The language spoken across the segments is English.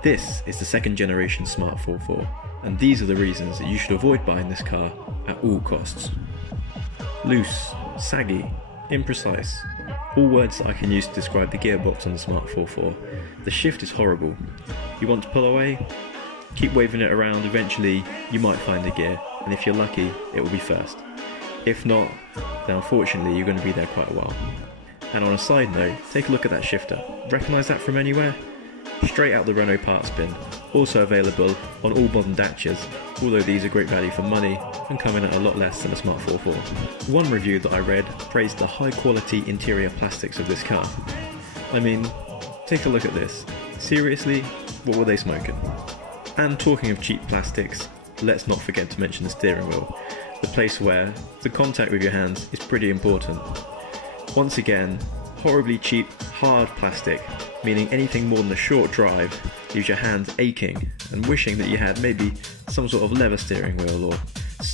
This is the second generation Smart ForFour, and these are the reasons that you should avoid buying this car at all costs. Loose, saggy, imprecise, all words that I can use to describe the gearbox on the Smart ForFour. The shift is horrible. You want to pull away? Keep waving it around, eventually you might find a gear, and if you're lucky, it will be first. If not, then unfortunately you're going to be there quite a while. And on a side note, take a look at that shifter. Recognise that from anywhere? Straight out the Renault parts bin, also available on all modern Dacias, although these are great value for money and come in at a lot less than a Smart ForFour. One review that I read praised the high quality interior plastics of this car. I mean, take a look at this. Seriously, what were they smoking? And talking of cheap plastics, let's not forget to mention the steering wheel, the place where the contact with your hands is pretty important. Once again, horribly cheap, hard plastic, meaning anything more than a short drive leaves your hands aching and wishing that you had maybe some sort of leather steering wheel or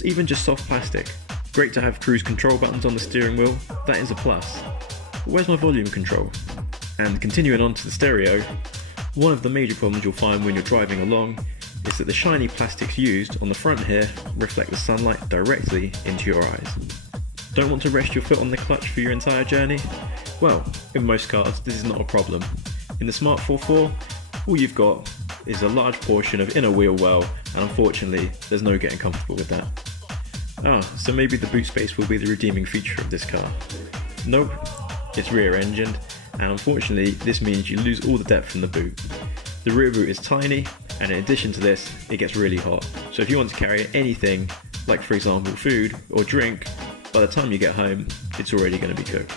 even just soft plastic. Great to have cruise control buttons on the steering wheel, that is a plus. But where's my volume control? And continuing on to the stereo, one of the major problems you'll find when you're driving along is that the shiny plastics used on the front here reflect the sunlight directly into your eyes. Don't want to rest your foot on the clutch for your entire journey? Well, in most cars this is not a problem. In the Smart ForFour, all you've got is a large portion of inner wheel well, and unfortunately there's no getting comfortable with that. So maybe the boot space will be the redeeming feature of this car. Nope, it's rear engined, and unfortunately this means you lose all the depth from the boot. The rear boot is tiny, and in addition to this, it gets really hot. So if you want to carry anything, like for example food or drink, by the time you get home, it's already going to be cooked.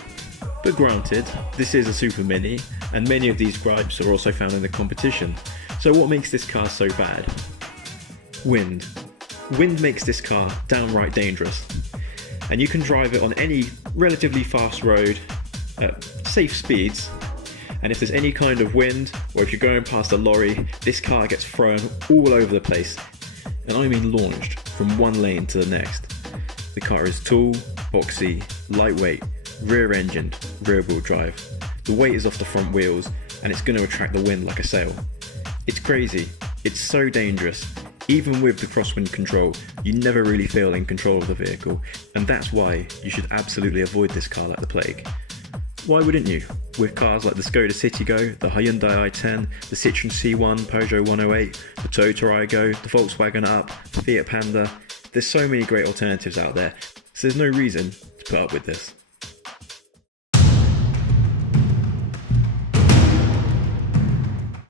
But granted, this is a super mini, and many of these gripes are also found in the competition. So what makes this car so bad? Wind. Wind makes this car downright dangerous. And you can drive it on any relatively fast road at safe speeds, and if there's any kind of wind, or if you're going past a lorry, this car gets thrown all over the place. And I mean launched from one lane to the next. The car is tall, boxy, lightweight, rear-engined, rear-wheel drive. The weight is off the front wheels, and it's going to attract the wind like a sail. It's crazy. It's so dangerous. Even with the crosswind control, you never really feel in control of the vehicle, and that's why you should absolutely avoid this car like the plague. Why wouldn't you? With cars like the Skoda Citigo, the Hyundai i10, the Citroen C1, Peugeot 108, the Toyota Aygo, the Volkswagen Up, the Fiat Panda, there's so many great alternatives out there, so there's no reason to put up with this.